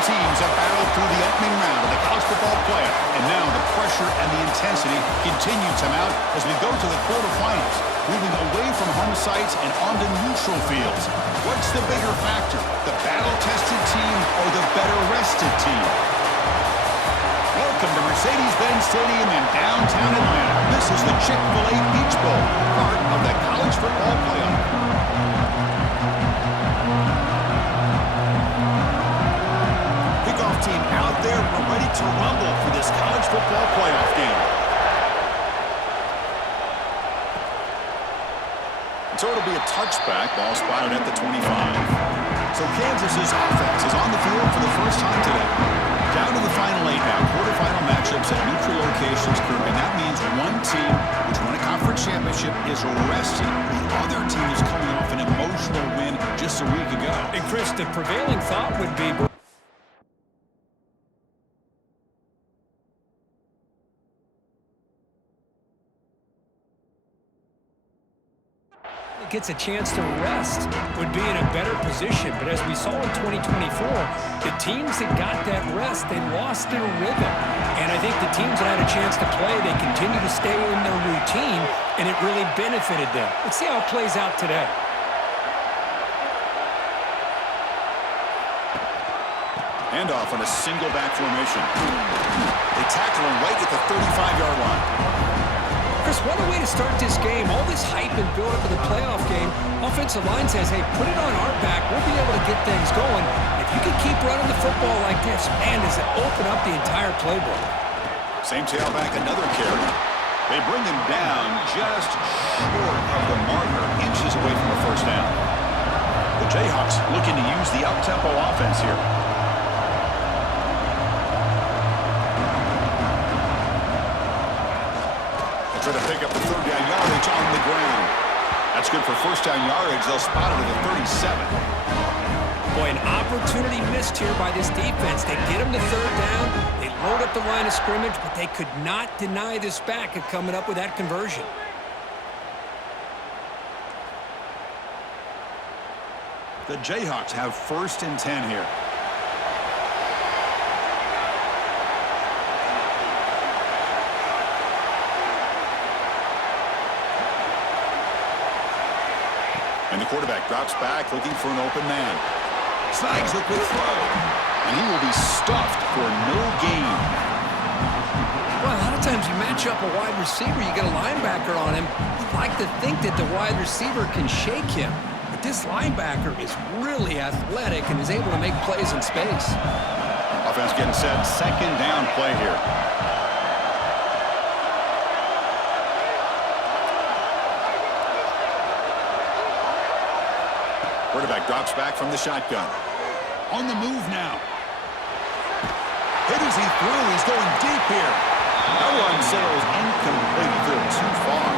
teams have battled through the opening round of the college football playoff, and now the pressure and the intensity continue to mount as we go to the quarterfinals, moving away from home sites and onto neutral fields. What's the bigger factor, the battle-tested team or the better-rested team? Welcome to Mercedes-Benz Stadium in downtown Atlanta. This is the Chick-fil-A Peach Bowl, part of the college football playoff. Kickoff team out there. We're ready to rumble for this college football playoff game. So it'll be a touchback, ball spotted at the 25. So Kansas's offense is on the field for the first time today. Down to the final 8 now, quarterfinal matchups at neutral locations, and that means one team which won a conference championship is resting. The other team is coming off an emotional win just a week ago. And Chris, the prevailing thought would be gets a chance to rest would be in a better position. But as we saw in 2024, the teams that got that rest, they lost their rhythm. And I think the teams that had a chance to play, they continue to stay in their routine, and it really benefited them. Let's see how it plays out today. Handoff on a single back formation. They tackle him right at the 35-yard line. Chris, what a way to start this game. All this hype and build-up of the playoff game. Offensive line says, hey, put it on our back. We'll be able to get things going. If you can keep running the football like this, man, does it open up the entire playbook. Same tailback, another carry. They bring him down just short of the marker, inches away from a first down. The Jayhawks looking to use the up-tempo offense here. Try to pick up the third down yardage on the ground. That's good for first down yardage. They'll spot it at the 37. Boy, an opportunity missed here by this defense. They get him to third down. They load up the line of scrimmage, but they could not deny this back of coming up with that conversion. The Jayhawks have first and 10 here. And the quarterback drops back, looking for an open man. Snags the quick throw. And he will be stuffed for no gain. Well, a lot of times you match up a wide receiver, you get a linebacker on him. You'd like to think that the wide receiver can shake him. But this linebacker is really athletic and is able to make plays in space. Offense getting set. Second down play here. Quarterback drops back from the shotgun. On the move now. Hit as he threw. He's going deep here. That run sails incomplete. They're too far.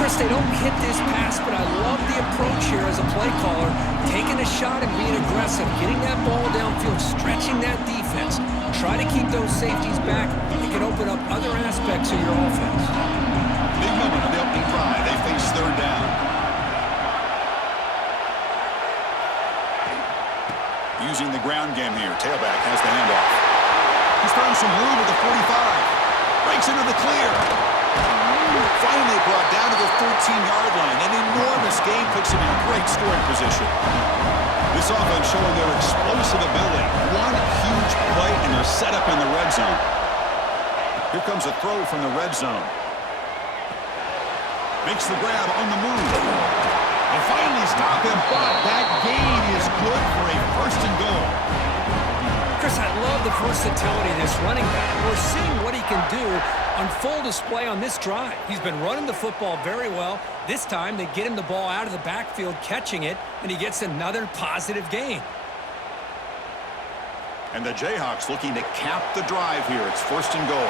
Chris, they don't hit this pass, but I love the approach here as a play caller. Taking a shot and being aggressive. Getting that ball downfield. Stretching that defense. Try to keep those safeties back. It can open up other aspects of your offense. Big moment on the opening drive. They face third down. Using the ground game here. Tailback has the handoff. He's throwing some room at the 45. Breaks into the clear. Finally brought down to the 13-yard line. An enormous gain puts him in great scoring position. This offense showing their explosive ability. One huge play and they're set up in the red zone. Here comes a throw from the red zone. Makes the grab on the move. And finally stop him, but that gain is good for a first and goal. Chris, I love the versatility of this running back. We're seeing what he can do on full display on this drive. He's been running the football very well. This time, they get him the ball out of the backfield, catching it, and he gets another positive gain. And the Jayhawks looking to cap the drive here. It's first and goal.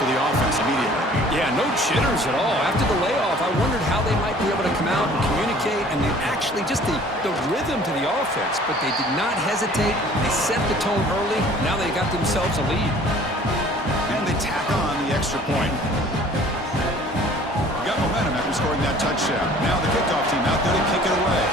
for the offense immediately. Yeah, no jitters at all. After the layoff, I wondered how they might be able to come out and communicate and actually just the rhythm to the offense. But they did not hesitate. They set the tone early. Now they got themselves a lead. And they tack on the extra point. Got momentum after scoring that touchdown. Now the kickoff team out there to kick it away.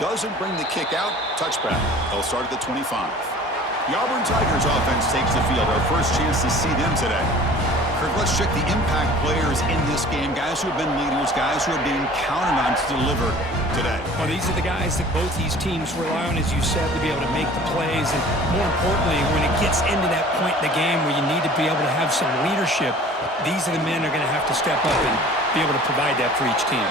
Doesn't bring the kick out. Touchback. They'll start at the 25. The Auburn Tigers offense takes the field. Our first chance to see them today. Kirk, let's check the impact players in this game. Guys who have been leaders, guys who are being counted on to deliver today. Well, these are the guys that both these teams rely on, as you said, to be able to make the plays. And more importantly, when it gets into that point in the game where you need to be able to have some leadership, these are the men that are going to have to step up and be able to provide that for each team.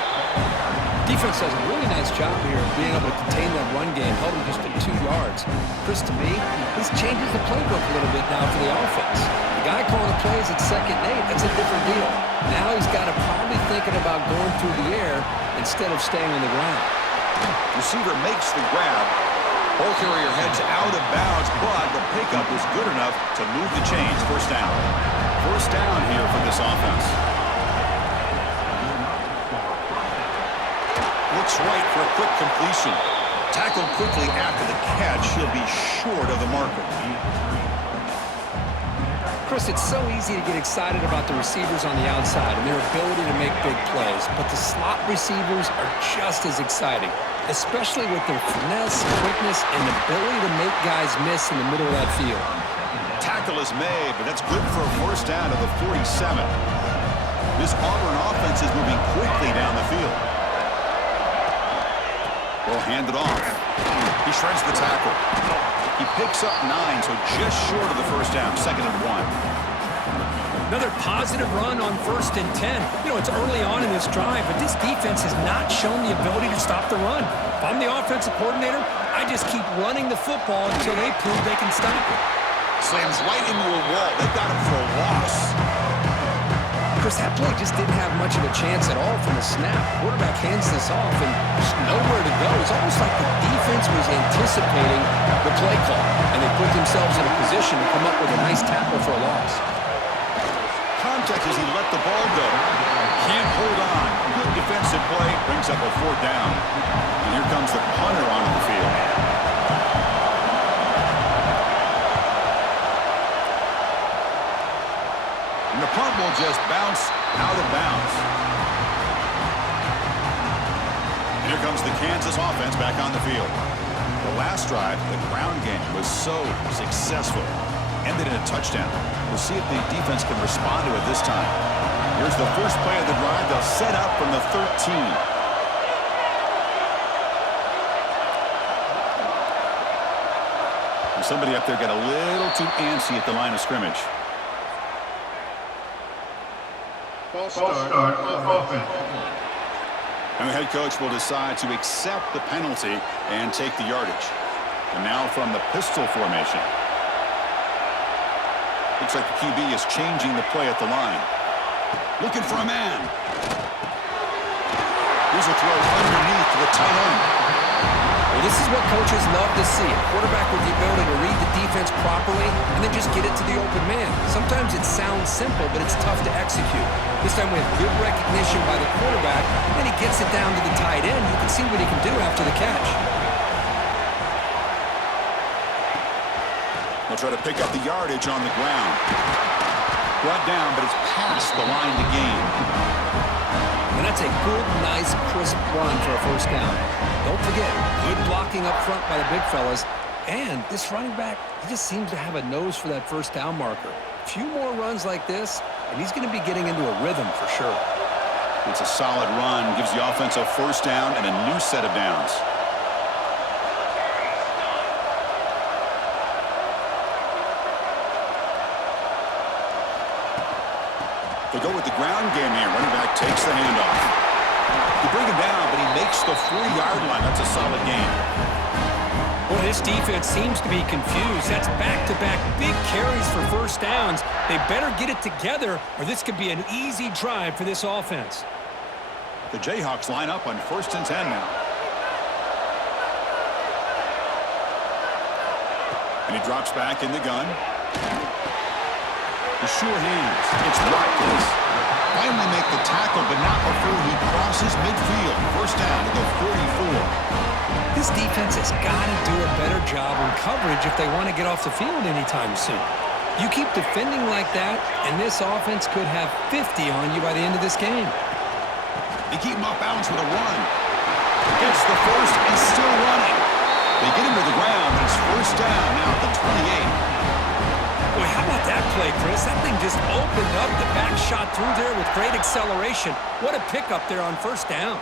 Defense does a really nice job here of being able to contain that run game, held him just at 2 yards. Chris, to me, this changes the playbook a little bit now for the offense. The guy calling the plays at 2nd and 8, that's a different deal. Now he's got to probably thinking about going through the air instead of staying on the ground. Receiver makes the grab. Ball carrier heads out of bounds, but the pickup was good enough to move the chains. First down. First down here for this offense. Looks right for a quick completion. Tackled quickly after the catch. He'll be short of the marker. Chris, it's so easy to get excited about the receivers on the outside and their ability to make big plays, but the slot receivers are just as exciting, especially with their finesse, quickness, and ability to make guys miss in the middle of that field. Tackle is made, but that's good for a first down to the 47. This Auburn offense is moving quickly down the field. Will hand it off. He shreds the tackle. He picks up 9, so just short of the first down, 2nd and 1. Another positive run on 1st and 10. You know, it's early on in this drive, but this defense has not shown the ability to stop the run. If I'm the offensive coordinator, I just keep running the football until they prove they can stop it. Slams right into a wall. They got him for a loss. Chris, that play just didn't have much of a chance at all from the snap. Quarterback hands this off and just nowhere to go. It's almost like the defense was anticipating the play call, and they put themselves in a position to come up with a nice tackle for a loss. Contact as he let the ball go. Can't hold on. Good defensive play. Brings up a 4th down. And here comes the punter onto the field. And the punt will just bounce out of bounds. And here comes the Kansas offense back on the field. The last drive, the ground game, was so successful. Ended in a touchdown. We'll see if the defense can respond to it this time. Here's the first play of the drive. They'll set up from the 13. And somebody up there got a little too antsy at the line of scrimmage. False start offense. And the head coach will decide to accept the penalty and take the yardage. And now from the pistol formation. Looks like the QB is changing the play at the line. Looking for a man. Here's a throw underneath to the tight end. Well, this is what coaches love to see. A quarterback with the ability to read the defense properly and then just get it to the open man. Sometimes it sounds simple, but it's tough to execute. This time we have good recognition by the quarterback, and he gets it down to the tight end. You can see what he can do after the catch. They'll try to pick up the yardage on the ground. Brought down, but it's past the line to gain. And that's a good, nice, crisp run for a first down. Don't forget, good blocking up front by the big fellas. And this running back, he just seems to have a nose for that first down marker. A few more runs like this, and he's going to be getting into a rhythm for sure. It's a solid run. Gives the offense a first down and a new set of downs. They go with the ground game here. Running back takes the handoff. They bring him down, but he makes the 40-yard line. That's a solid gain. Well, this defense seems to be confused. That's back-to-back big carries for first downs. They better get it together, or this could be an easy drive for this offense. The Jayhawks line up on 1st and 10 now. And he drops back in the gun. The sure hands. It's Watkins. Finally make the tackle, but not before he crosses midfield. First down to the 44. This defense has got to do a better job on coverage if they want to get off the field anytime soon. You keep defending like that, and this offense could have 50 on you by the end of this game. They keep him off balance with a run. Gets the first and still running. They get him to the ground, and it's first down now at the 28. Boy, how about that play, Chris? That thing just opened up. The back shot through there with great acceleration. What a pickup there on first down.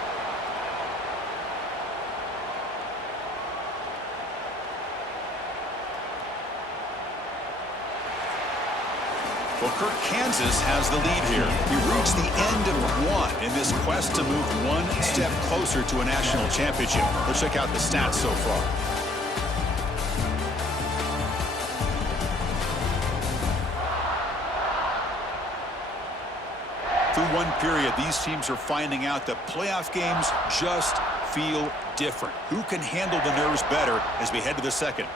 Well, Kirk, Kansas has the lead here. We reached the end of one in this quest to move one step closer to a national championship. Let's check out the stats so far. Through one period, these teams are finding out that playoff games just feel different. Who can handle the nerves better as we head to the second?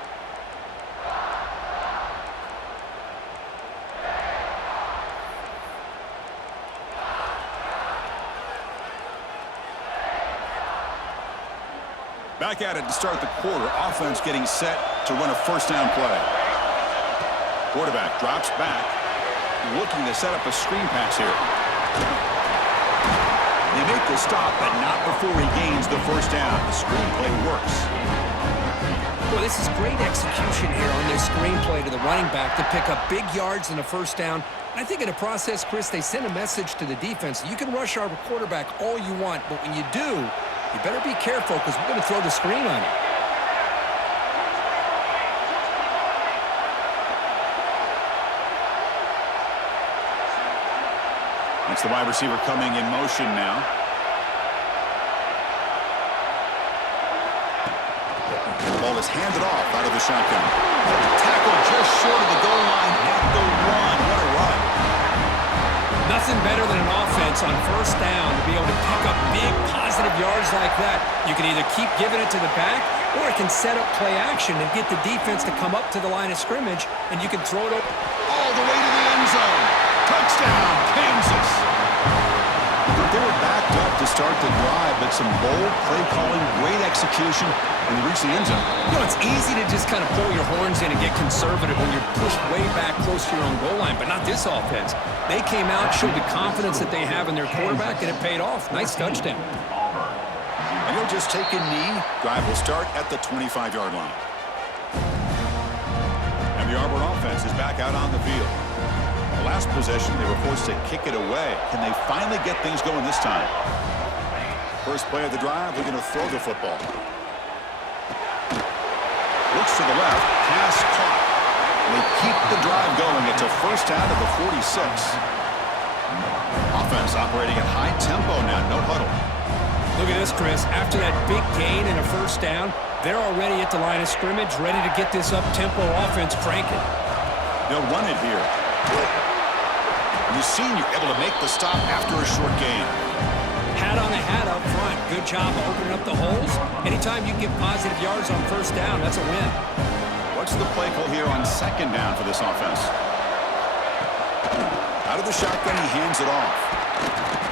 Back at it to start the quarter. Offense getting set to run a first down play. Quarterback drops back, looking to set up a screen pass here. They make the stop, but not before he gains the first down. The screenplay works. Well, this is great execution here on this screenplay to the running back to pick up big yards in the first down. I think in the process, Chris, they send a message to the defense. You can rush our quarterback all you want, but when you do, you better be careful because we're going to throw the screen on you. It's the wide receiver coming in motion now. The ball is handed off out of the shotgun. Tackle just short of the goal line at the one. What a run. Nothing better than an offense on first down to be able to pick up big positive yards like that. You can either keep giving it to the back or it can set up play action and get the defense to come up to the line of scrimmage, and you can throw it all the way to the end zone. Touchdown, Kansas. They were backed up to start the drive, but some bold play calling, great execution, and they reached the end zone. You know, it's easy to just kind of pull your horns in and get conservative when you're pushed way back close to your own goal line, but not this offense. They came out, showed the confidence that they have in their quarterback, and it paid off. Nice touchdown. And he'll just take a knee. Drive will start at the 25-yard line. And the Auburn offense is back out on the field. The last possession, they were forced to kick it away. Can they finally get things going this time? First play of the drive, they're going to throw the football. Looks to the left, pass caught. And they keep the drive going. It's a first down to the 46. Offense operating at high tempo now, no huddle. Look at this, Chris. After that big gain and a first down, they're already at the line of scrimmage, ready to get this up-tempo offense cranking. They'll run it here. And the senior able to make the stop after a short gain. Hat on a hat up front. Good job of opening up the holes. Anytime you get positive yards on first down, that's a win. What's the play call here on second down for this offense? Out of the shotgun, he hands it off.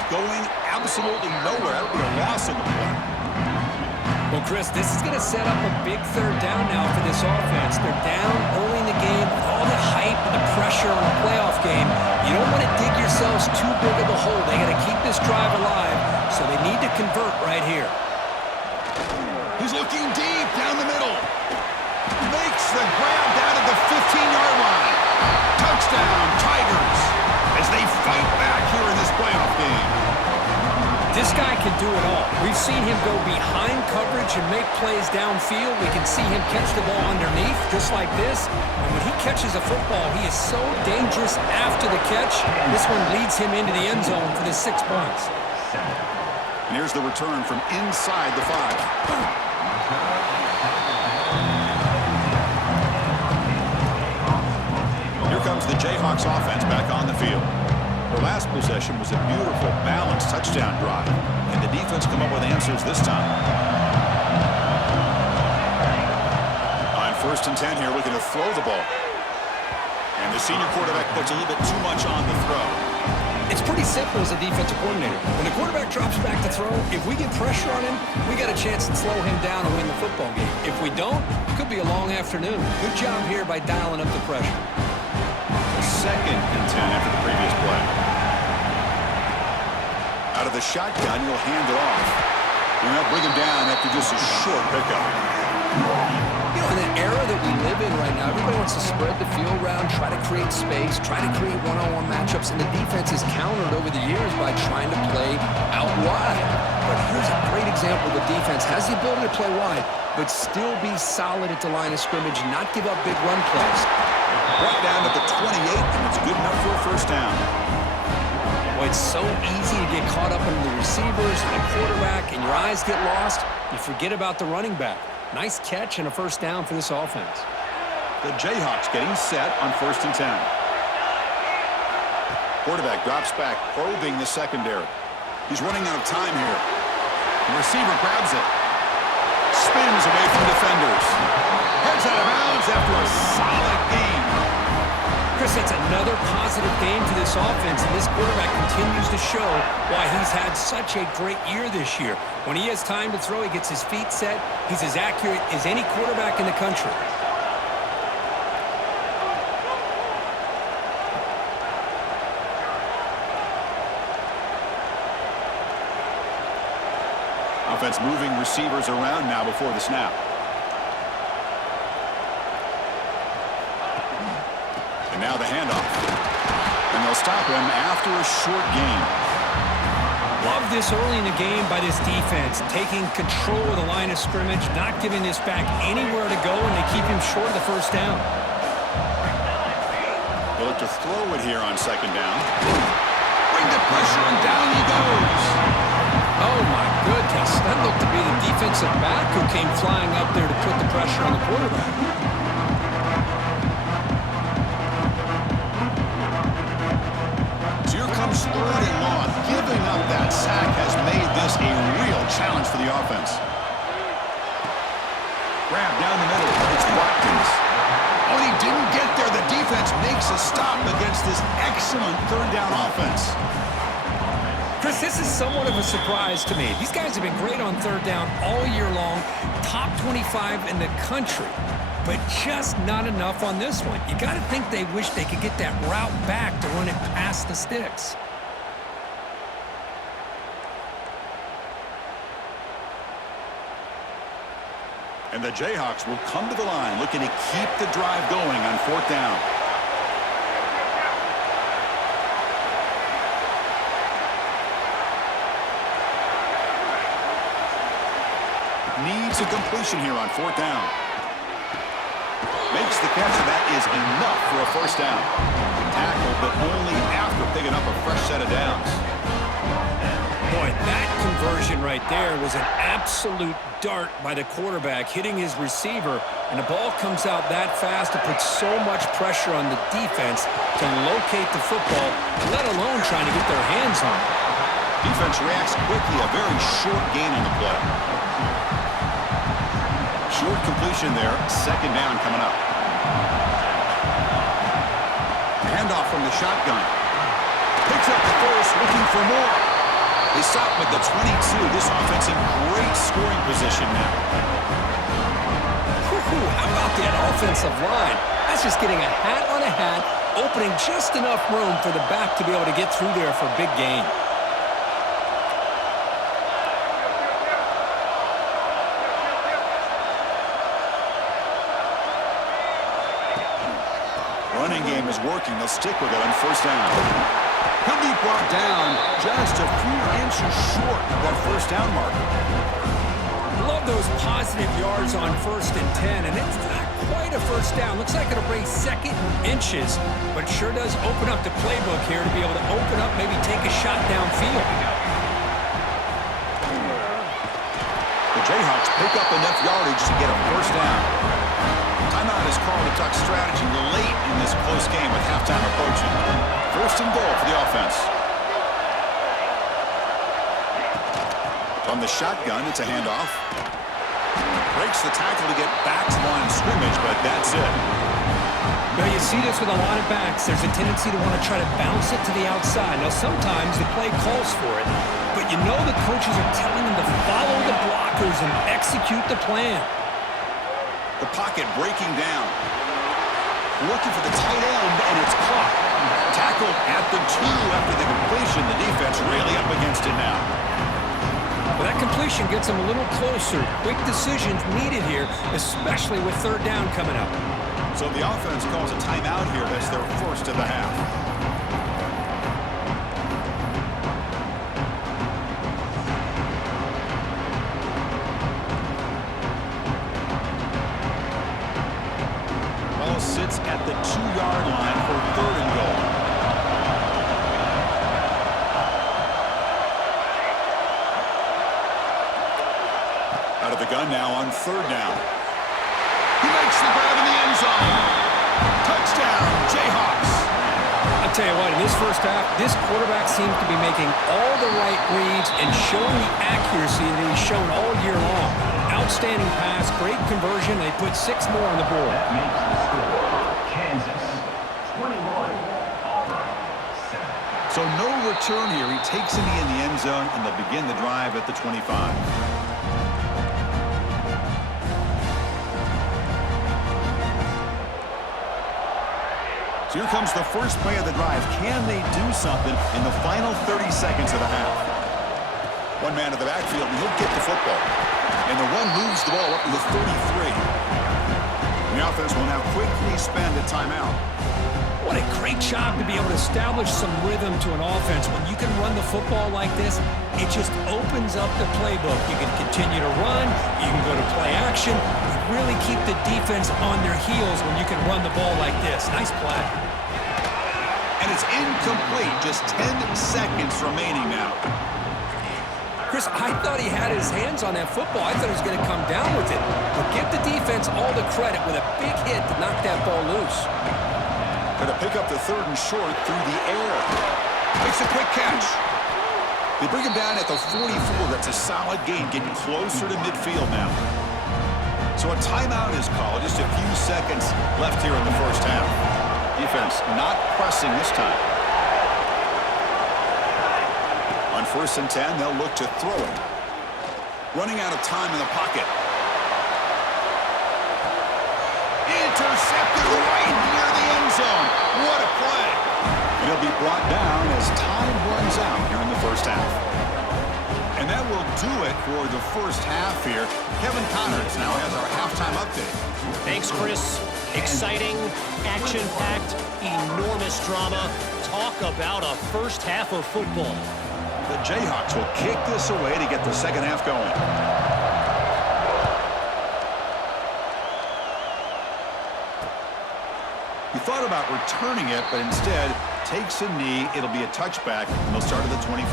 Going absolutely nowhere. That'll be a loss in the play. Well, Chris, this is going to set up a big third down now for this offense. They're down early in the game with all the hype and the pressure on a playoff game. You don't want to dig yourselves too big of a hole. They got to keep this drive alive, so they need to convert right here. He's looking deep down the middle. Makes the grab down at the 15-yard line. Touchdown, Tigers, as they fight back here in this playoff game. This guy can do it all. We've seen him go behind coverage and make plays downfield. We can see him catch the ball underneath, just like this. And when he catches a football, he is so dangerous after the catch. This one leads him into the end zone for the 6 points. And here's the return from inside the 5. Here comes the Jayhawks offense back on the field. Their last possession was a beautiful, balanced touchdown drive. Can the defense come up with answers this time? On First and 10 here, looking to throw the ball. And the senior quarterback puts a little bit too much on the throw. It's pretty simple as a defensive coordinator. When the quarterback drops back to throw, if we get pressure on him, we got a chance to slow him down and win the football game. If we don't, it could be a long afternoon. Good job here by dialing up the pressure. Second and 10 after the previous play. Out of the shotgun, he'll hand it off. You're going to bring him down after just a short pickup. You know, in the era that we live in right now, everybody wants to spread the field around, try to create space, try to create one-on-one matchups, and the defense is countered over the years by trying to play out wide. But here's a great example. The defense has the ability to play wide, but still be solid at the line of scrimmage, not give up big run plays. Brought down at the 28, and it's good enough for a first down. Boy, it's so easy to get caught up in the receivers and the quarterback, and your eyes get lost. You forget about the running back. Nice catch and a first down for this offense. The Jayhawks getting set on first and 10. Quarterback drops back, probing the secondary. He's running out of time here. The receiver grabs it. Spins away from defenders. Heads out of bounds after a solid game. Chris, that's another positive game for this offense, and this quarterback continues to show why he's had such a great year this year. When he has time to throw, he gets his feet set. He's as accurate as any quarterback in the country. Offense moving receivers around now before the snap. And now the handoff. And they'll stop him after a short gain. Love this early in the game by this defense, taking control of the line of scrimmage, not giving this back anywhere to go, and they keep him short of the first down. They'll look to throw it here on second down. Bring the pressure and down he goes. Oh, my goodness. That looked to be the defensive back who came flying up there to put the pressure on the quarterback. So here comes third and long. Giving up that sack has made this a real challenge for the offense. Grab down the middle. It's Watkins. Oh, he didn't get there. The defense makes a stop against this excellent third down offense. Chris, this is somewhat of a surprise to me. These guys have been great on third down all year long, top 25 in the country, but just not enough on this one. You got to think they wish they could get that route back to run it past the sticks. And the Jayhawks will come to the line looking to keep the drive going on fourth down. Needs a completion here on fourth down. Makes the catch, and that is enough for a first down. Tackle, but only after picking up a fresh set of downs. Boy, that conversion right there was an absolute dart by the quarterback, hitting his receiver, and the ball comes out that fast to put so much pressure on the defense to locate the football, let alone trying to get their hands on it. Defense reacts quickly, a very short gain on the play. Short completion there, second down coming up. Handoff from the shotgun. Picks up the first, looking for more. They stop with the 22. This offense in great scoring position now. How about that offensive line? That's just getting a hat on a hat, opening just enough room for the back to be able to get through there for a big gain. Running game is working. They'll stick with it on first down. He'll be brought down just a few inches short of that first down marker. Love those positive yards on first and 10, and it's not quite a first down. Looks like it'll bring second and inches, but it sure does open up the playbook here to be able to open up, maybe take a shot downfield. The Jayhawks pick up enough yardage to get a first down. Timeout is called to talk strategy late in this close game with halftime approaching. First and goal for the offense. From the shotgun, it's a handoff. Great breaks the tackle to get back to the line of scrimmage, but that's it. Now, you see this with a lot of backs. There's a tendency to want to try to bounce it to the outside. Now, sometimes the play calls for it, but you know the coaches are telling them to follow the blockers and execute the plan. The pocket breaking down. Looking for the tight end, and it's caught. Tackled at the 2 after the completion. The defense really up against it now. Well, that completion gets them a little closer. Quick decisions needed here, especially with 3rd down coming up. So the offense calls a timeout here. That's their first of the half. Ball sits at the 2-yard line for 3rd and goal. Out of the gun now on 3rd down. He makes the grab in the end zone. Touchdown, Jayhawks. I'll tell you what, in this first half, this quarterback seems to be making all the right reads and showing the accuracy that he's shown all year long. Outstanding pass, great conversion. They put 6 more on the board. That makes the score Kansas 21, Auburn 7. So no return here. He takes a knee in the end zone, and they'll begin the drive at the 25. So here comes the first play of the drive. Can they do something in the final 30 seconds of the half? One man in the backfield, and he'll get the football. And the run moves the ball up to the 33. The offense will now quickly spend a timeout. What a great job to be able to establish some rhythm to an offense. When you can run the football like this, it just opens up the playbook. You can continue to run. You can go to play action. You really keep the defense on their heels when you can run the ball like this. Nice play. And it's incomplete. Just 10 seconds remaining now. Chris, I thought he had his hands on that football. I thought he was going to come down with it. But give the defense all the credit with a big hit to knock that ball loose. Going to pick up the 3rd and short through the air. Makes a quick catch. They bring him down at the 44. That's a solid gain, getting closer to midfield now. So a timeout is called. Just a few seconds left here in the first half. Defense not pressing this time. On 1st and 10, they'll look to throw it. Running out of time in the pocket. Intercepted right near the end zone. What a play. And he'll be brought down as time runs out here in the first half. And that will do it for the first half here. Kevin Connors now has our halftime update. Thanks, Chris. Exciting, action-packed, enormous drama. Talk about a first half of football. The Jayhawks will kick this away to get the second half going. He thought about returning it, but instead takes a knee. It'll be a touchback, and they'll start at the 25.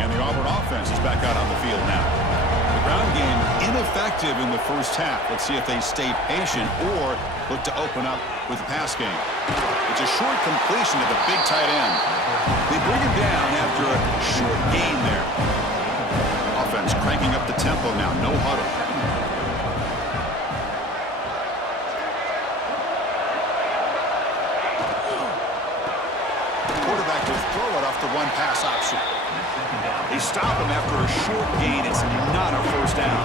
And the Auburn offense is back out on the field now. The ground game ineffective in the first half. Let's see if they stay patient or look to open up with the pass game. It's a short completion to the big tight end. They bring him down after a short gain there. Offense cranking up the tempo now. No huddle. Quarterback will throw it off the one-pass option. They stop him after a short gain. It's not a first down.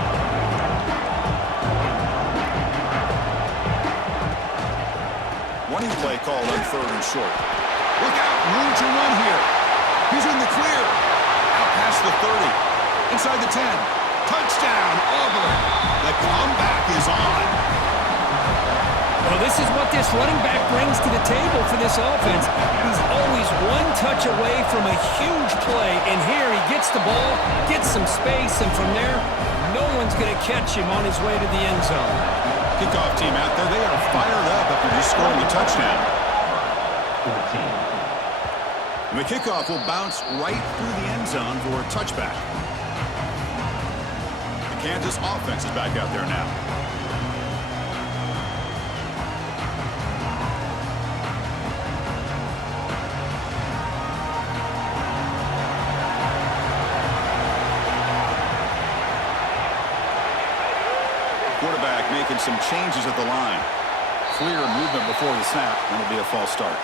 Running play called on 3rd and short. Look out, room to run here. He's in the clear. Out past the 30. Inside the 10. Touchdown, Auburn. The comeback is on. Well, this is what this running back brings to the table for this offense. He's always one touch away from a huge play, and here he gets the ball, gets some space, and from there, no one's going to catch him on his way to the end zone. Kickoff team out there, they are fired up after just scoring a touchdown. And the kickoff will bounce right through the end zone for a touchback. The Kansas offense is back out there now. quarterback making some changes at the line. Clear movement before the snap, and it'll be a false start.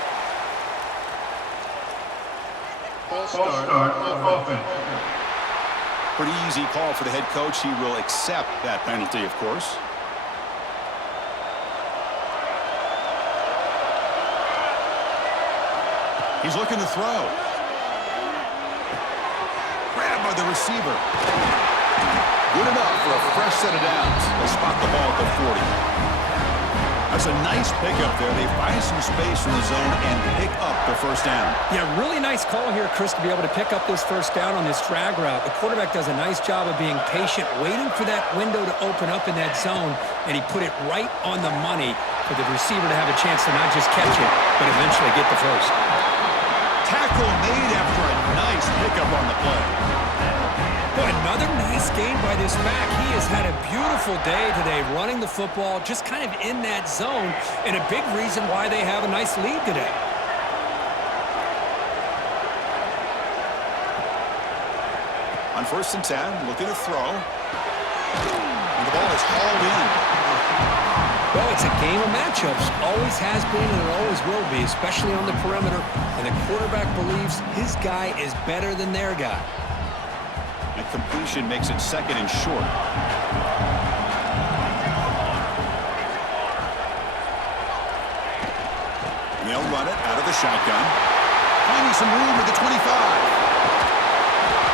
False start on offense. Pretty easy call for the head coach. He will accept that penalty, of course. He's looking to throw. Grabbed by the receiver. Good enough for a fresh set of downs. They spot the ball at the 40. That's a nice pickup there. They find some space in the zone and pick up the first down. Yeah, really nice call here, Chris, to be able to pick up this first down on this drag route. The quarterback does a nice job of being patient, waiting for that window to open up in that zone, and he put it right on the money for the receiver to have a chance to not just catch it, but eventually get the first. Tackle made after a nice pickup on the play. Boy, another nice game by this back. He has had a beautiful day today running the football, just kind of in that zone, and a big reason why they have a nice lead today. On 1st and 10, looking to throw. And the ball is hauled in. Well, it's a game of matchups. Always has been and it always will be, especially on the perimeter. And the quarterback believes his guy is better than their guy. And completion makes it 2nd and short. And they'll run it out of the shotgun. Finding some room at the 25.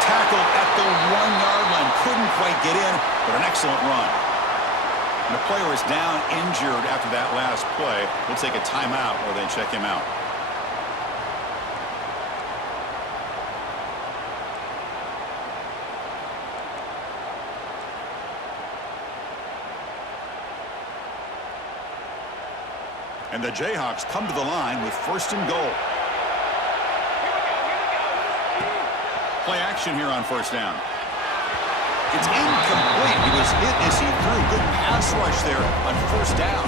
Tackle at the 1-yard line. Couldn't quite get in, but an excellent run. And the player is down injured after that last play. We'll take a timeout while they check him out. And the Jayhawks come to the line with 1st and goal. Play action here on 1st down. It's incomplete. He was hit as he threw. Good pass rush there on 1st down.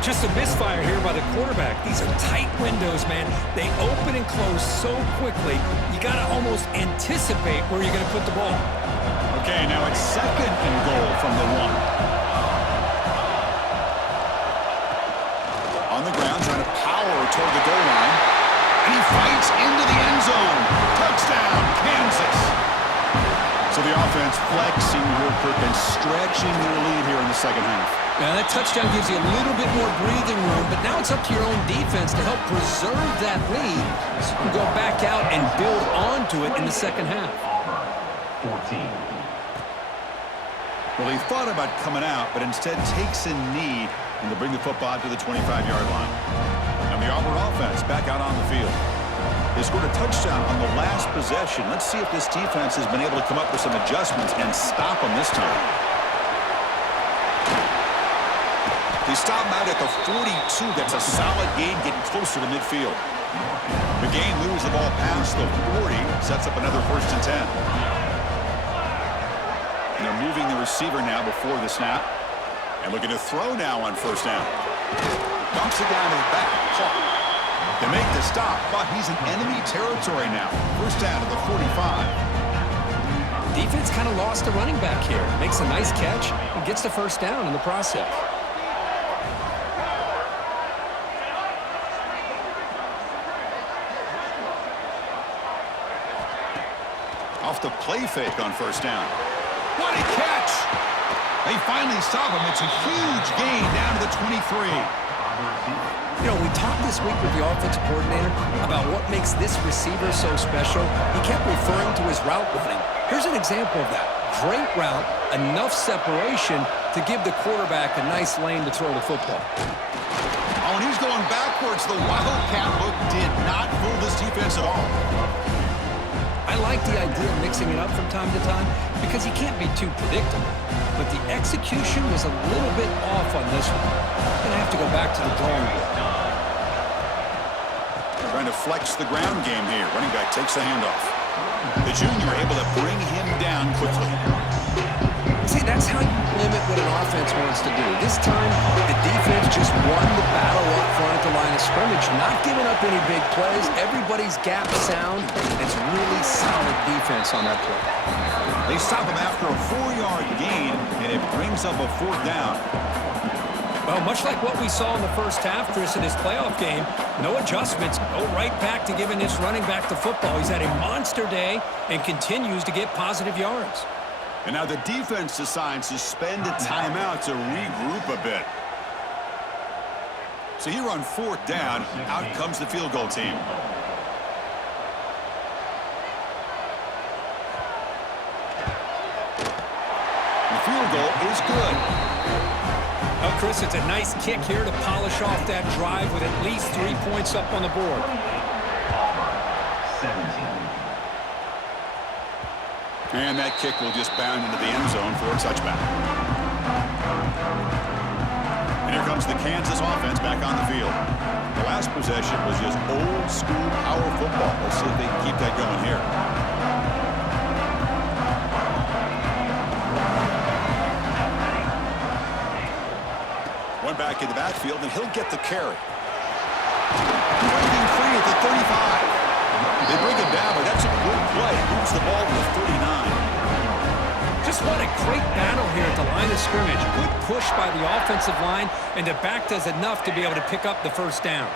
Just a misfire here by the quarterback. These are tight windows, man. They open and close so quickly. You got to almost anticipate where you're going to put the ball. Okay, now it's 2nd and goal from the 1. On the ground, trying to power toward the goal line. And he fights into the end zone. Touchdown, Kansas. So the offense flexing real quick and stretching their lead here in the 2nd half. Now that touchdown gives you a little bit more breathing room, but now it's up to your own defense to help preserve that lead so you can go back out and build onto it in the 2nd half. Auburn, 14. Well, he thought about coming out, but instead takes a knee and to bring the football to the 25-yard line. And the Auburn offense back out on the field. They scored a touchdown on the last possession. Let's see if this defense has been able to come up with some adjustments and stop them this time. They stop him out at the 42. That's a solid gain, getting closer to midfield. McGain moves the ball past the 40, sets up another 1st and 10. And they're moving the receiver now before the snap. And looking to throw now on 1st down. Dumps it down to the back. They make the stop, but he's in enemy territory now. 1st down to the 45. Defense kind of lost a running back here. Makes a nice catch and gets the 1st down in the process. Off the play fake on 1st down. What a catch! They finally stop him. It's a huge gain down to the 23. You know, we talked this week with the offensive coordinator about what makes this receiver so special. He kept referring to his route running. Here's an example of that. Great route, enough separation to give the quarterback a nice lane to throw the football. Oh, and he's going backwards. The Wildcat look did not fool this defense at all. I like the idea of mixing it up from time to time because you can't be too predictable. But the execution was a little bit off on this one. Gonna have to go back to the drawing board. Trying to flex the ground game here. Running back takes the handoff. The junior able to bring him down quickly. See, that's how you limit what an offense wants to do. This time, the defense just won the battle up front at the line of scrimmage, not giving up any big plays. Everybody's gap sound. It's really solid defense on that play. They stop him after a 4-yard gain, and it brings up a 4th down. Well, much like what we saw in the first half, Chris, in this playoff game, no adjustments. Go right back to giving this running back the football. He's had a monster day and continues to get positive yards. And now the defense decides to spend a timeout to regroup a bit. So here on 4th down, out comes the field goal team. The field goal is good. Oh, Chris, it's a nice kick here to polish off that drive with at least 3 points up on the board. Auburn, 17. And that kick will just bound into the end zone for a touchback. And here comes the Kansas offense back on the field. The last possession was just old school power football. Let's see if they can keep that going here. One back in the backfield, and he'll get the carry. Breaking free at the 35. They bring him down, but that's a good play. Moves the ball to the 39. Just what a great battle here at the line of scrimmage. Good push by the offensive line, and the back does enough to be able to pick up the first down.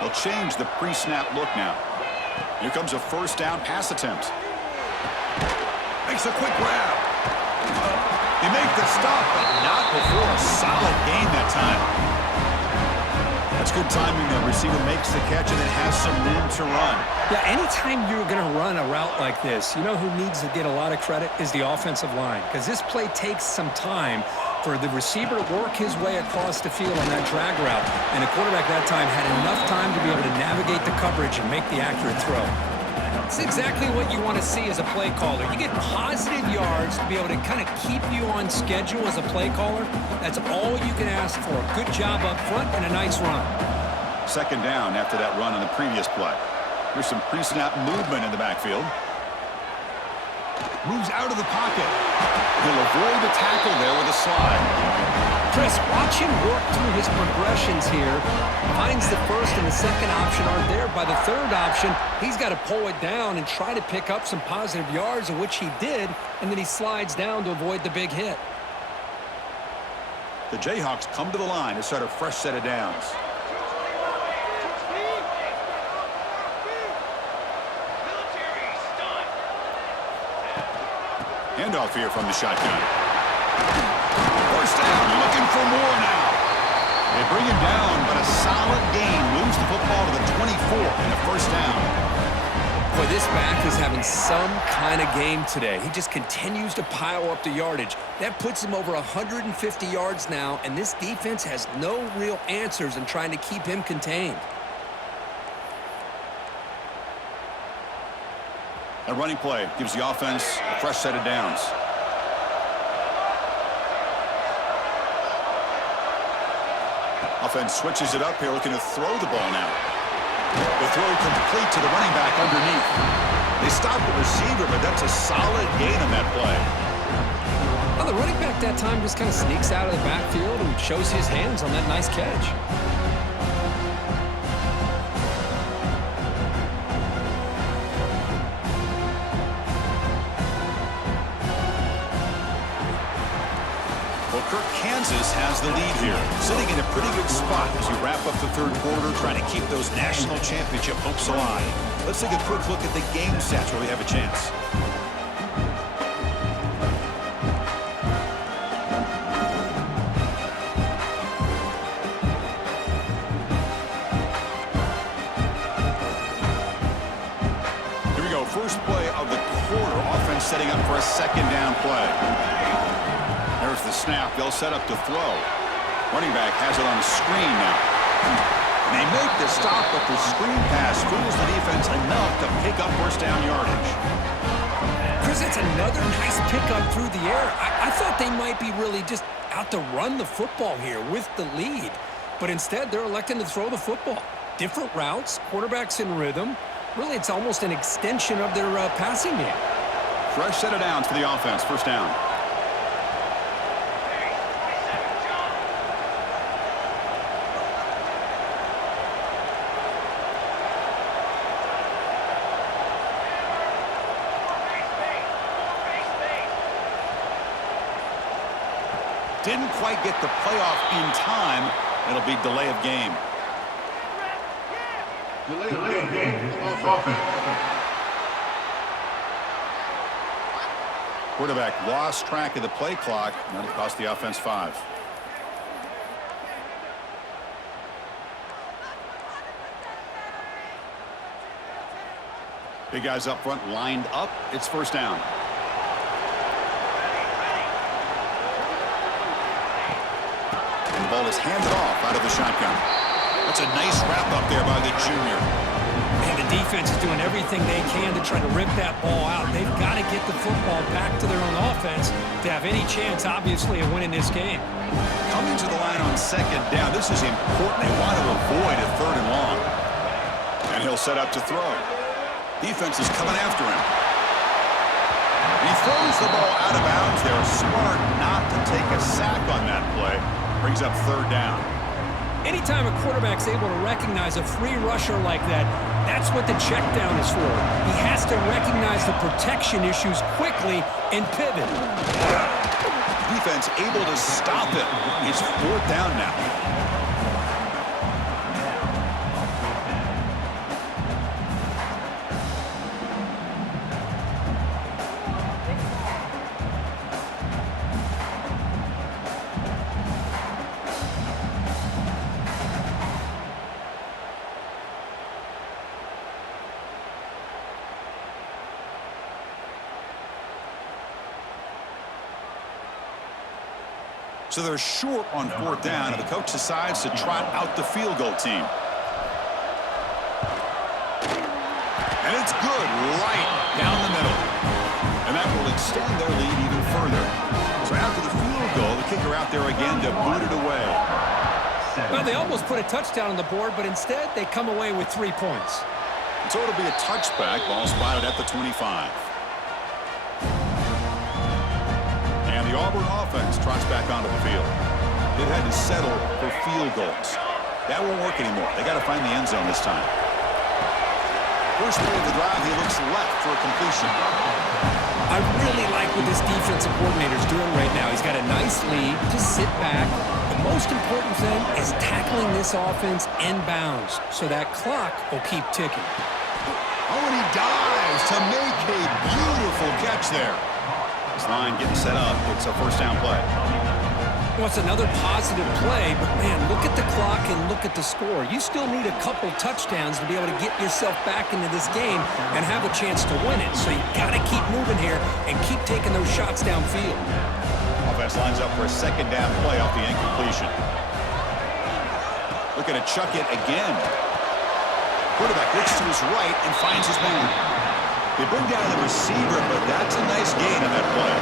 They'll change the pre-snap look now. Here comes a 1st down pass attempt. Makes a quick grab. They make the stop, but not before a solid gain that time. That's good timing. The receiver makes the catch and then has some room to run. Yeah, anytime you're going to run a route like this, you know who needs to get a lot of credit is the offensive line, because this play takes some time for the receiver to work his way across the field on that drag route, and the quarterback that time had enough time to be able to navigate the coverage and make the accurate throw. It's exactly what you want to see as a play caller. You get positive yards to be able to kind of keep you on schedule as a play caller. That's all you can ask for. Good job up front and a nice run. 2nd down after that run on the previous play. Here's some pre-snap movement in the backfield. Moves out of the pocket. He'll avoid the tackle there with a slide. Chris, watch him work through his progressions here. Finds the 1st and the 2nd option aren't there. By the 3rd option, he's got to pull it down and try to pick up some positive yards, of which he did, and then he slides down to avoid the big hit. The Jayhawks come to the line to start a fresh set of downs. Handoff here from the shotgun. 1st down, looking for more now. They bring him down, but a solid gain moves the football to the 24 and a 1st down. Boy, this back is having some kind of game today. He just continues to pile up the yardage. That puts him over 150 yards now, and this defense has no real answers in trying to keep him contained. A running play gives the offense a fresh set of downs. Offense switches it up here, looking to throw the ball now. The throw complete to the running back underneath. They stop the receiver, but that's a solid gain on that play. Well, the running back that time just kind of sneaks out of the backfield and shows his hands on that nice catch. Kansas has the lead here, sitting in a pretty good spot as we wrap up the 3rd quarter, trying to keep those national championship hopes alive. Let's take a quick look at the game stats where we have a chance. Here we go, first play of the quarter. Offense setting up for a 2nd down play. There's the snap. They'll set up to throw. Running back has it on the screen now. And they make the stop, but the screen pass fools the defense enough to pick up 1st down yardage. Chris, it's another nice pickup through the air. I thought they might be really just out to run the football here with the lead. But instead, they're electing to throw the football. Different routes, quarterbacks in rhythm. Really, it's almost an extension of their passing game. Fresh set of downs for the offense. 1st down. Didn't quite get the playoff in time. It'll be delay of game. Delay of game. Offense. Quarterback lost track of the play clock. That'll cost the offense 5. Big guys up front lined up. It's first down. And the ball is handed off out of the shotgun. That's a nice wrap up there by the junior. And the defense is doing everything they can to try to rip that ball out. They've got to get the football back to their own offense to have any chance, obviously, of winning this game. Coming to the line on second down. This is important. They want to avoid a 3rd and long. And he'll set up to throw. Defense is coming after him. He throws the ball out of bounds. They're smart not to take a sack on that play. Brings up 3rd down. Anytime a quarterback's able to recognize a free rusher like that, that's what the check down is for. He has to recognize the protection issues quickly and pivot. Defense able to stop it. It's 4th down now. So they're short on 4th down, and the coach decides to trot out the field goal team. And it's good right down the middle. And that will extend their lead even further. So after the field goal, the kicker out there again to boot it away. Well, they almost put a touchdown on the board, but instead they come away with 3 points. So it'll be a touchback. Ball spotted at the 25. And the Auburn offense trots back onto the field. They've had to settle for field goals. That won't work anymore. They got to find the end zone this time. First play of the drive, he looks left for a completion. I really like what this defensive coordinator is doing right now. He's got a nice lead. Just sit back. The most important thing is tackling this offense in bounds so that clock will keep ticking. Oh, and he dives to make a beautiful catch there. This line getting set up. It's a first down play. Well, it's another positive play, but, man, look at the clock and look at the score. You still need a couple touchdowns to be able to get yourself back into this game and have a chance to win it. So you got to keep moving here and keep taking those shots downfield. Offense lines up for a second down play off the incompletion. Looking to chuck it again. Quarterback looks to his right and finds his man. They bring down the receiver, but that's a nice gain on that play.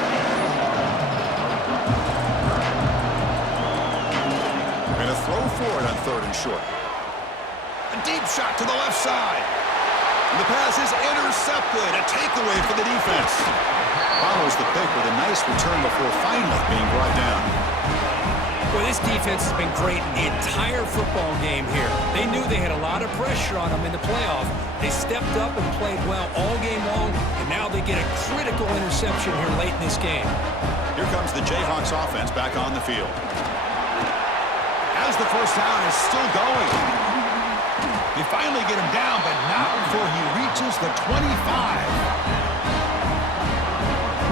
They're going to throw for it on 3rd and short. A deep shot to the left side. And the pass is intercepted. A takeaway for the defense. Follows the pick with a nice return before finally being brought down. Well, this defense has been great the entire football game here. They knew they had a lot of pressure on them in the playoff. They stepped up and played well all game long, and now they get a critical interception here late in this game. Here comes the Jayhawks offense back on the field. As the first down is still going. They finally get him down, but not before he reaches the 25.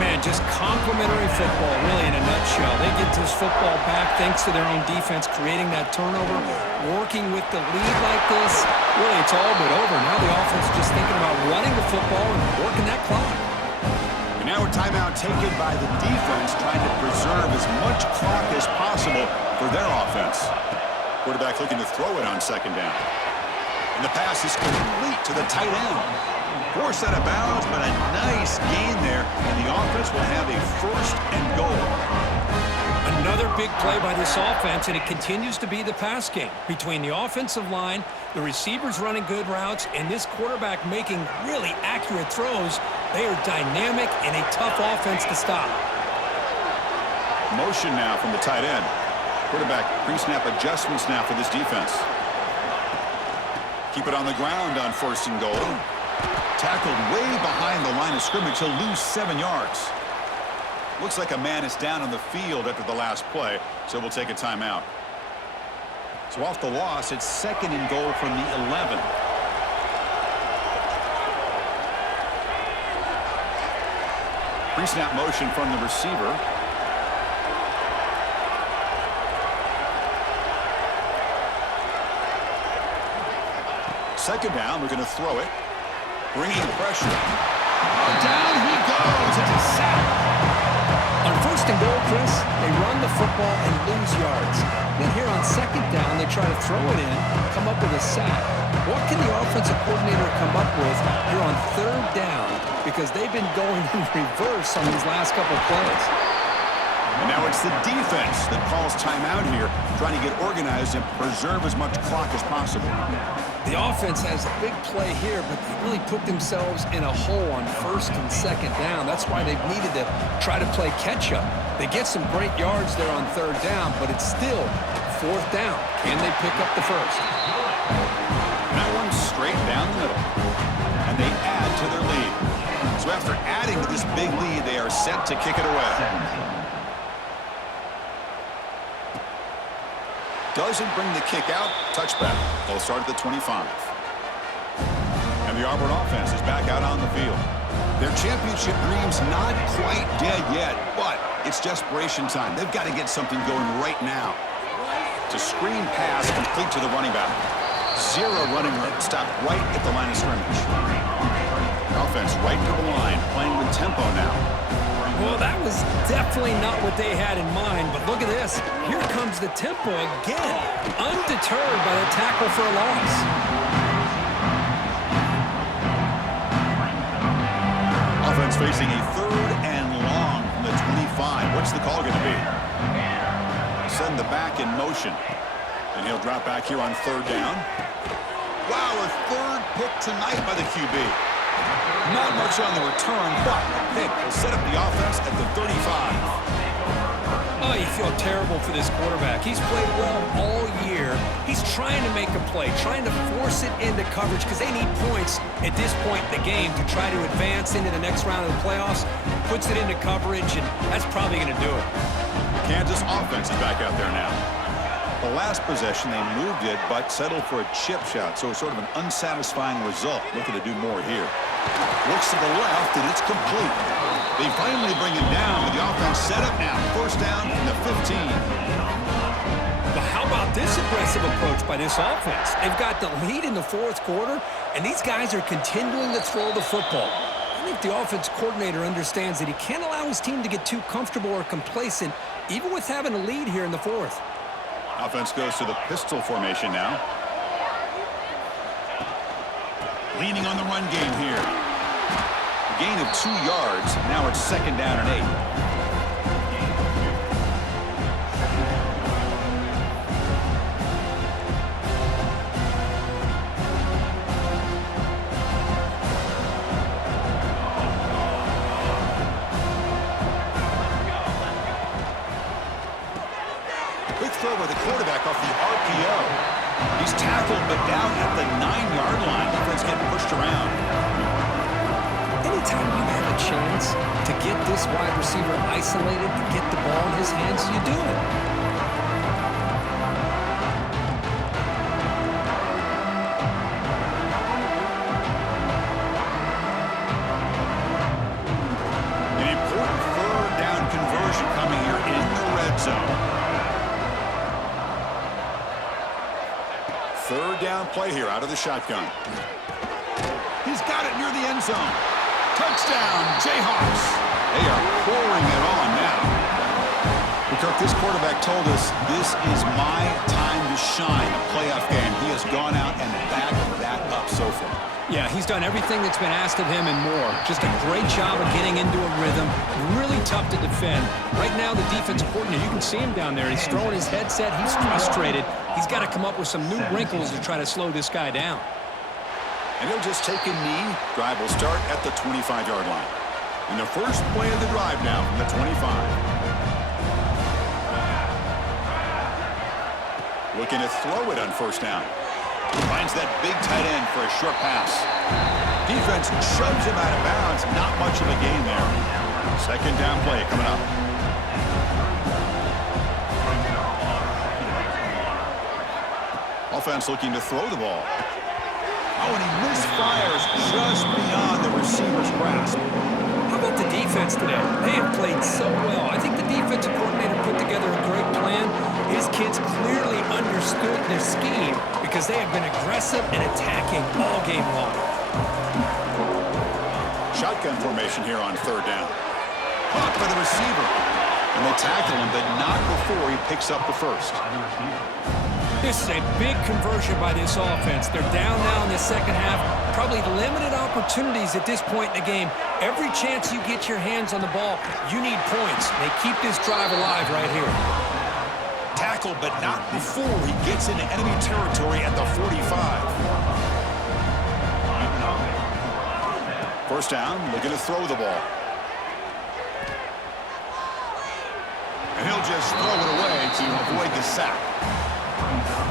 Man, just complimentary football, really, in a nutshell. They get this football back thanks to their own defense, creating that turnover, working with the lead like this. Really, it's all but over. Now the offense is just thinking about running the football and working that clock. And now a timeout taken by the defense, trying to preserve as much clock as possible for their offense. Quarterback looking to throw it on second down. And the pass is complete to the tight end. Forced out of bounds, but a nice gain there, and the offense will have a 1st and goal. Another big play by this offense, and it continues to be the pass game. Between the offensive line, the receivers running good routes, and this quarterback making really accurate throws, they are dynamic and a tough offense to stop. Motion now from the tight end. Quarterback pre-snap adjustments now for this defense. Keep it on the ground on 1st and goal. Tackled way behind the line of scrimmage. He'll lose 7 yards. Looks like a man is down on the field after the last play, so we'll take a timeout. So off the loss, it's 2nd and goal from the 11. Pre-snap motion from the receiver. Second down, we're going to throw it. Bringing pressure. Down he goes. It's a sack. On 1st and goal, Chris, they run the football and lose yards. Then here on 2nd down, they try to throw it in, come up with a sack. What can the offensive coordinator come up with here on 3rd down? Because they've been going in reverse on these last couple of plays. And now it's the defense that calls timeout here, trying to get organized and preserve as much clock as possible. The offense has a big play here, but they really put themselves in a hole on 1st and 2nd down. That's why they've needed to try to play catch-up. They get some great yards there on 3rd down, but it's still 4th down. Can they pick up the 1st? That one's straight down the middle. And they add to their lead. So after adding to this big lead, they are set to kick it away. 17. Doesn't bring the kick out. Touchback. They'll start at the 25. And the Auburn offense is back out on the field. Their championship dreams not quite dead yet, but it's desperation time. They've got to get something going right now. It's a screen pass complete to the running back. 0 running room. Stopped right at the line of scrimmage. Offense right to the line, playing with tempo now. Well, that was definitely not what they had in mind, but look at this. Here comes the tempo again, undeterred by the tackle for a loss. Offense facing a 3rd and long from the 25. What's the call going to be? Send the back in motion. And he'll drop back here on 3rd down. Wow, a 3rd pick tonight by the QB. Not much on the return, but a pick will set up the offense at the 35. Oh, you feel terrible for this quarterback. He's played well all year. He's trying to make a play, trying to force it into coverage because they need points at this point in the game to try to advance into the next round of the playoffs. Puts it into coverage, and that's probably going to do it. Kansas offense is back out there now. The last possession, they moved it, but settled for a chip shot, so it's sort of an unsatisfying result. Looking to do more here. Looks to the left, and it's complete. They finally bring him down with the offense set up now. 1st down from the 15. But how about this aggressive approach by this offense? They've got the lead in the 4th quarter, and these guys are continuing to throw the football. I think the offense coordinator understands that he can't allow his team to get too comfortable or complacent, even with having a lead here in the 4th. Offense goes to the pistol formation now. Leaning on the run game here. A gain of 2 yards. Now it's 2nd down and 8. Quick throw by the quarterback off the RPO. He's tackled, but down at the 9-yard line. Defense getting pushed around. Anytime you have a chance to get this wide receiver isolated and get the ball in his hands, you do it. An important 3rd down conversion coming here in the red zone. 3rd down play here out of the shotgun. He's got it near the end zone. Touchdown, Jayhawks. They are pouring it on now. Because this quarterback told us this is my time to shine, a playoff game. He has gone out and backed that up so far. Yeah, he's done everything that's been asked of him and more. Just a great job of getting into a rhythm. Really tough to defend. Right now, the defensive coordinator, you can see him down there. He's throwing his headset. He's frustrated. He's got to come up with some new wrinkles to try to slow this guy down. And he'll just take a knee. Drive will start at the 25-yard line. And the first play of the drive now from the 25. Looking to throw it on 1st down. Finds that big tight end for a short pass. Defense shoves him out of bounds. Not much of a gain there. Second down play coming up. Offense looking to throw the ball. Oh, and he misfires just beyond the receiver's grasp. How about the defense today? They have played so well. I think the defensive coordinator put together a great plan. His kids clearly understood their scheme because they have been aggressive and attacking all game long. Shotgun formation here on third down. Caught by the receiver. And they tackle him, but not before he picks up the first. This is a big conversion by this offense. They're down now in the second half. Probably limited opportunities at this point in the game. Every chance you get your hands on the ball, you need points. They keep this drive alive right here. Tackle, but not before he gets into enemy territory at the 45. First down, looking to throw the ball. And he'll just throw it away to avoid the sack.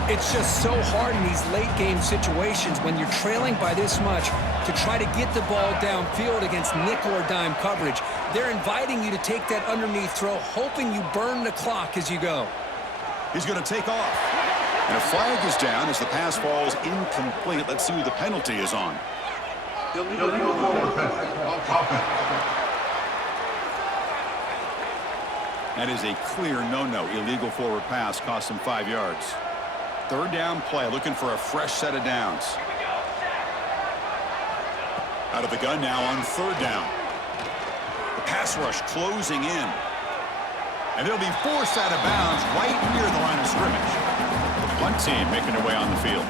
It's just so hard in these late-game situations when you're trailing by this much to try to get the ball downfield against nickel or dime coverage. They're inviting you to take that underneath throw, hoping you burn the clock as you go. He's going to take off. And a flag is down as the pass falls incomplete. Let's see who the penalty is on. Illegal forward pass. Offense. That is a clear no-no. Illegal forward pass cost him 5 yards. Third down play, looking for a fresh set of downs. Out of the gun now on third down. The pass rush closing in. And they'll be forced out of bounds right near the line of scrimmage. The punt team making their way on the field.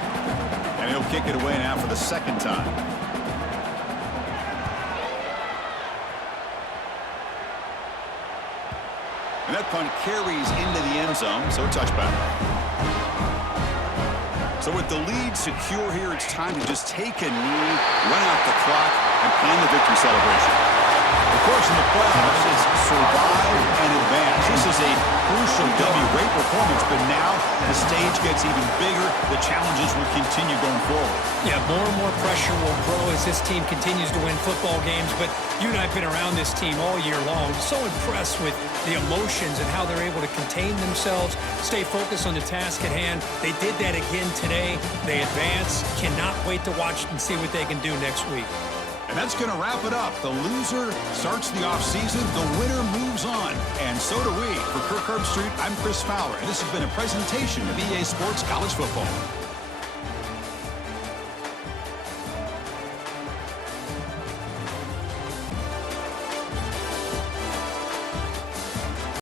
And he'll kick it away now for the second time. And that punt carries into the end zone, so a touchback. So with the lead secure here, it's time to just take a knee, run out the clock, and plan the victory celebration. Of course, in the playoffs, it's survive and advance. This is a crucial W. Great performance, but now the stage gets even bigger. The challenges will continue going forward. Yeah, more and more pressure will grow as this team continues to win football games, but you and I have been around this team all year long. So impressed with the emotions and how they're able to contain themselves, stay focused on the task at hand. They did that again today. They advance. Cannot wait to watch and see what they can do next week. And that's going to wrap it up. The loser starts the offseason. The winner moves on. And so do we. For Kirk Herbstreit, I'm Chris Fowler. And this has been a presentation of EA Sports College Football.